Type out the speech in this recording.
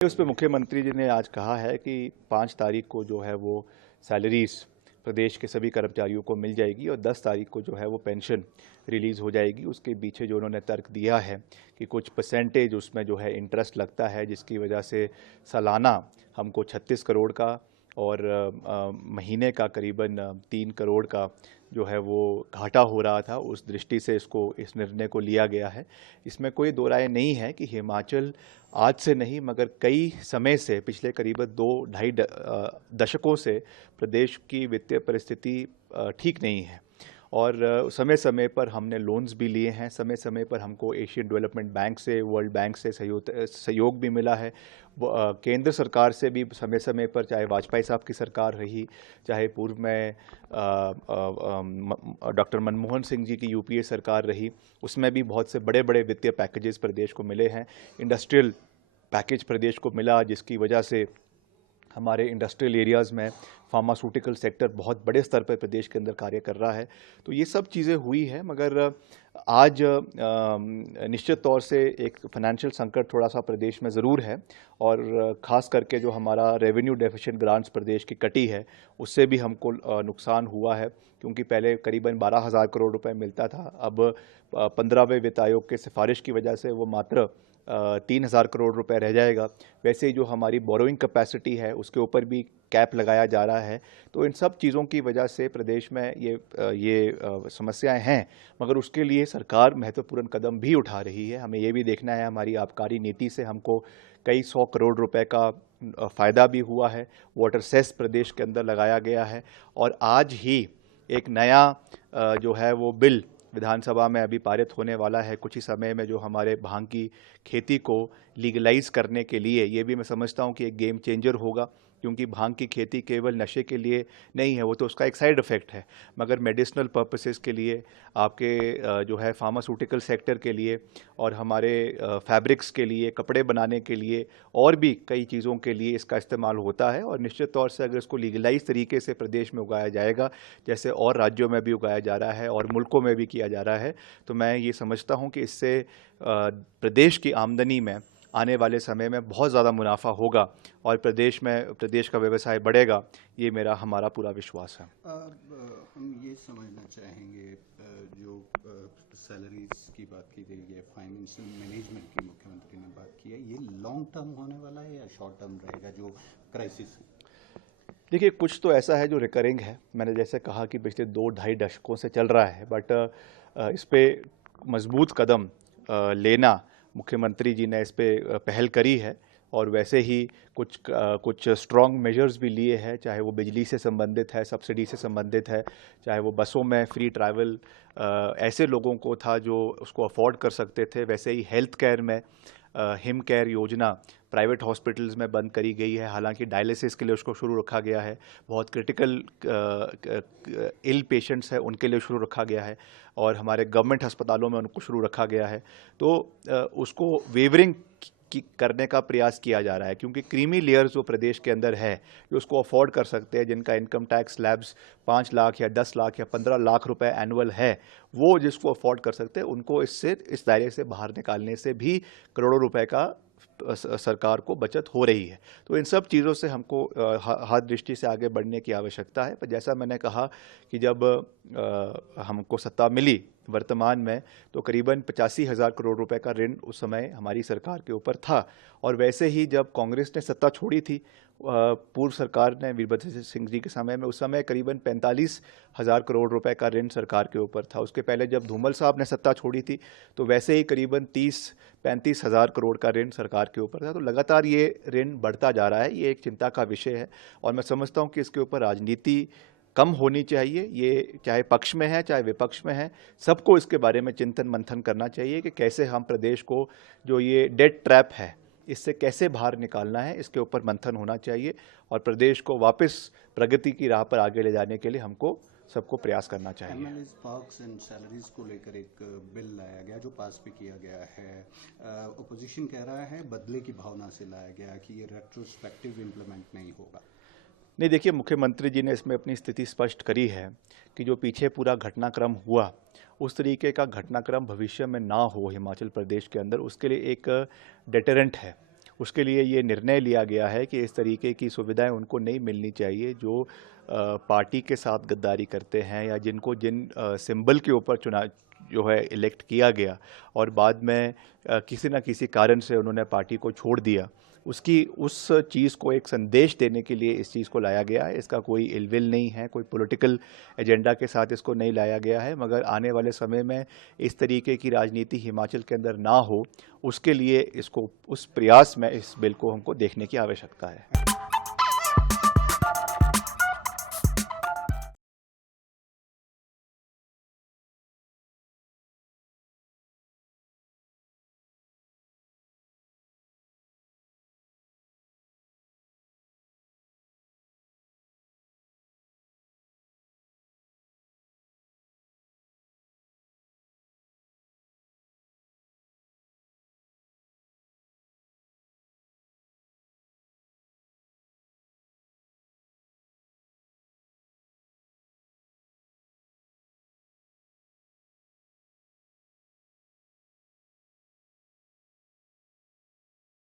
उस पे मुख्यमंत्री जी ने आज कहा है कि 5 तारीख को जो है वो सैलरीज प्रदेश के सभी कर्मचारियों को मिल जाएगी और 10 तारीख को जो है वो पेंशन रिलीज़ हो जाएगी। उसके पीछे जो उन्होंने तर्क दिया है कि कुछ परसेंटेज उसमें जो है इंटरेस्ट लगता है, जिसकी वजह से सालाना हमको 36 करोड़ का और महीने का करीबन 3 करोड़ का जो है वो घाटा हो रहा था। उस दृष्टि से इस निर्णय को लिया गया है। इसमें कोई दो राय नहीं है कि हिमाचल आज से नहीं मगर कई समय से पिछले करीबन 2-2.5 दशकों से प्रदेश की वित्तीय परिस्थिति ठीक नहीं है और समय समय पर हमने लोन्स भी लिए हैं। समय समय पर हमको एशियन डेवलपमेंट बैंक से, वर्ल्ड बैंक से सहयोग भी मिला है। केंद्र सरकार से भी समय समय पर, चाहे वाजपेयी साहब की सरकार रही, चाहे पूर्व में डॉक्टर मनमोहन सिंह जी की यूपीए सरकार रही, उसमें भी बहुत से बड़े बड़े वित्तीय पैकेजेस प्रदेश को मिले हैं। इंडस्ट्रियल पैकेज प्रदेश को मिला, जिसकी वजह से हमारे इंडस्ट्रियल एरियाज़ में फार्मास्यूटिकल सेक्टर बहुत बड़े स्तर पर प्रदेश के अंदर कार्य कर रहा है। तो ये सब चीज़ें हुई हैं, मगर आज निश्चित तौर से एक फाइनेंशियल संकट थोड़ा सा प्रदेश में ज़रूर है और ख़ास करके जो हमारा रेवेन्यू डेफिशिएंट ग्रांट्स प्रदेश की कटी है, उससे भी हमको नुकसान हुआ है, क्योंकि पहले करीबन 12,000 करोड़ रुपए मिलता था। अब 15वें वित्त आयोग के सिफारिश की वजह से वो मात्र 3,000 करोड़ रुपए रह जाएगा। वैसे ही जो हमारी बोरोइंग कैपेसिटी है उसके ऊपर भी कैप लगाया जा रहा है। तो इन सब चीज़ों की वजह से प्रदेश में ये समस्याएं हैं, मगर उसके लिए सरकार महत्वपूर्ण कदम भी उठा रही है। हमें ये भी देखना है, हमारी आबकारी नीति से हमको कई 100 करोड़ रुपए का फ़ायदा भी हुआ है। वाटर सेस प्रदेश के अंदर लगाया गया है और आज ही एक नया जो है वो बिल विधानसभा में अभी पारित होने वाला है कुछ ही समय में, जो हमारे भांग की खेती को लीगलाइज करने के लिए, ये भी मैं समझता हूँ कि एक गेम चेंजर होगा, क्योंकि भांग की खेती केवल नशे के लिए नहीं है, वो तो उसका एक साइड इफ़ेक्ट है, मगर मेडिसिनल पर्पसेस के लिए, आपके जो है फार्मास्यूटिकल सेक्टर के लिए और हमारे फैब्रिक्स के लिए, कपड़े बनाने के लिए और भी कई चीज़ों के लिए इसका इस्तेमाल होता है। और निश्चित तौर से अगर इसको लीगलाइज तरीके से प्रदेश में उगाया जाएगा, जैसे और राज्यों में भी उगाया जा रहा है और मुल्कों में भी किया जा रहा है, तो मैं ये समझता हूँ कि इससे प्रदेश की आमदनी में आने वाले समय में बहुत ज़्यादा मुनाफा होगा और प्रदेश का व्यवसाय बढ़ेगा। ये हमारा पूरा विश्वास है। हम ये समझना चाहेंगे, जो सैलरीज की बात की गई है, फाइनेंशियल मैनेजमेंट की मुख्यमंत्री ने बात की है, ये लॉन्ग टर्म होने वाला है या शॉर्ट टर्म रहेगा जो क्राइसिस? देखिए, कुछ तो ऐसा है जो रिकरिंग है। मैंने जैसे कहा कि पिछले 2-2.5 दशकों से चल रहा है, बट इस पे मजबूत कदम लेना, मुख्यमंत्री जी ने इस पे पहल करी है और वैसे ही कुछ स्ट्रॉन्ग मेजर्स भी लिए हैं, चाहे वो बिजली से संबंधित है, सब्सिडी से संबंधित है, चाहे वो बसों में फ्री ट्रैवल ऐसे लोगों को था जो उसको अफोर्ड कर सकते थे। वैसे ही हेल्थ केयर में हिम केयर योजना प्राइवेट हॉस्पिटल्स में बंद करी गई है, हालांकि डायलिसिस के लिए उसको शुरू रखा गया है। बहुत क्रिटिकल इल पेशेंट्स हैं उनके लिए शुरू रखा गया है और हमारे गवर्नमेंट अस्पतालों में उनको शुरू रखा गया है। तो उसको वेवरिंग करने का प्रयास किया जा रहा है, क्योंकि क्रीमी लेयर्स जो प्रदेश के अंदर है, जो उसको अफोर्ड कर सकते हैं, जिनका इनकम टैक्स स्लैब्स 5 लाख या 10 लाख या 15 लाख रुपए एनुअल है, वो जिसको अफोर्ड कर सकते हैं, उनको इस दायरे से बाहर निकालने से भी करोड़ों रुपए का सरकार को बचत हो रही है। तो इन सब चीज़ों से हमको हर दृष्टि से आगे बढ़ने की आवश्यकता है। पर जैसा मैंने कहा कि जब हमको सत्ता मिली वर्तमान में, तो करीबन 85,000 करोड़ रुपए का ऋण उस समय हमारी सरकार के ऊपर था। और वैसे ही जब कांग्रेस ने सत्ता छोड़ी थी, पूर्व सरकार ने, वीरभद्र सिंह जी के समय में, उस समय करीबन 45,000 करोड़ रुपए का ऋण सरकार के ऊपर था। उसके पहले जब धूमल साहब ने सत्ता छोड़ी थी, तो वैसे ही करीबन 30-35,000 करोड़ का ऋण सरकार के ऊपर था। तो लगातार ये ऋण बढ़ता जा रहा है, ये एक चिंता का विषय है और मैं समझता हूँ कि इसके ऊपर राजनीति कम होनी चाहिए। ये चाहे पक्ष में है चाहे विपक्ष में है, सबको इसके बारे में चिंतन मंथन करना चाहिए कि कैसे हम प्रदेश को, जो ये डेट ट्रैप है, इससे कैसे बाहर निकालना है, इसके ऊपर मंथन होना चाहिए और प्रदेश को वापस प्रगति की राह पर आगे ले जाने के लिए हमको सबको प्रयास करना चाहिए। एमएलएज पर्क्स एंड सैलरीज को लेकर एक बिल लाया गया जो पास भी किया गया है। ओपोजिशन कह रहा है बदले की भावना से लाया गया, कि ये रेट्रोस्पेक्टिव इम्प्लीमेंट नहीं होगा। नहीं, देखिए, मुख्यमंत्री जी ने इसमें अपनी स्थिति स्पष्ट करी है कि जो पीछे पूरा घटनाक्रम हुआ, उस तरीके का घटनाक्रम भविष्य में ना हो हिमाचल प्रदेश के अंदर, उसके लिए एक डेटरेंट है, उसके लिए ये निर्णय लिया गया है कि इस तरीके की सुविधाएं उनको नहीं मिलनी चाहिए जो पार्टी के साथ गद्दारी करते हैं या जिन सिंबल के ऊपर चुनाव जो है इलेक्ट किया गया और बाद में किसी न किसी कारण से उन्होंने पार्टी को छोड़ दिया, उसकी उस चीज़ को एक संदेश देने के लिए इस चीज़ को लाया गया है। इसका कोई इलविल नहीं है, कोई पॉलिटिकल एजेंडा के साथ इसको नहीं लाया गया है, मगर आने वाले समय में इस तरीके की राजनीति हिमाचल के अंदर ना हो, उसके लिए इसको उस प्रयास में इस बिल को हमको देखने की आवश्यकता है।